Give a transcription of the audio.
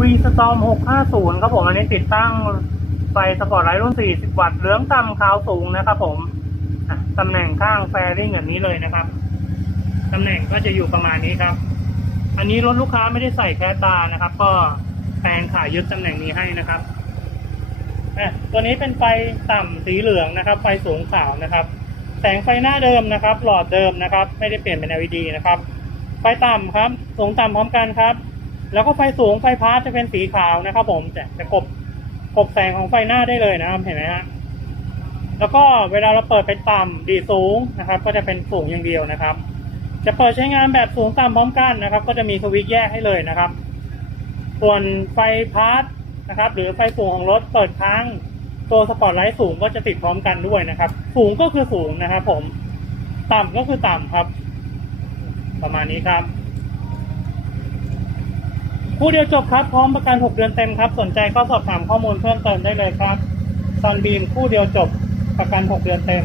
วีสตอม650 ครับผม อันนี้ติดตั้งไฟสปอร์ตไลท์รุ่น 40 วัตต์เหลืองต่ำขาวสูงนะครับผมตำแหน่งข้างแฟริ่งแบบนี้เลยนะครับ ตำแหน่งก็จะอยู่ประมาณนี้ครับ อันนี้รถลูกค้าไม่ได้ใส่แคสตานะครับ ก็แปลงขายยึดตำแหน่งนี้ให้นะครับตัวนี้เป็นไฟต่ำสีเหลืองนะครับ ไฟสูงขาวนะครับ แสงไฟหน้าเดิมนะครับ หลอดเดิมนะครับ ไม่ได้เปลี่ยนเป็น LED นะครับ ไฟต่ำครับ สูงต่ำพร้อมกันครับ แล้วก็ไฟสูงไฟพาร์จะเป็นสีขาวนะครับ ผมจะจะกบกบแสงของไฟหน้าได้เลยนะครับเห็นไหมฮะแล้วก็เวลาเราเปิดไปต่ำดีสูงนะครับ ก็จะเป็นสูงอย่างเดียวนะครับ จะเปิดใช้งานแบบสูงต่ำพร้อมกันนะครับ ก็จะมีสวิตช์แยกให้เลยนะครับ ส่วนไฟพาร์ทนะครับ หรือไฟสูงของรถเปิดค้างตัวสปอร์ตไลท์สูงก็จะติดพร้อมกันด้วยนะครับ สูงก็คือสูงนะครับ ผม ต่ำก็คือต่ำครับ ประมาณนี้ครับ คู่เดียวจบครับ พร้อมประกัน 6 เดือนเต็มครับ สนใจก็สอบถามข้อมูลเพิ่มเติมได้เลยครับซันบีมคู่เดียวจบประกัน 6 เดือนเต็ม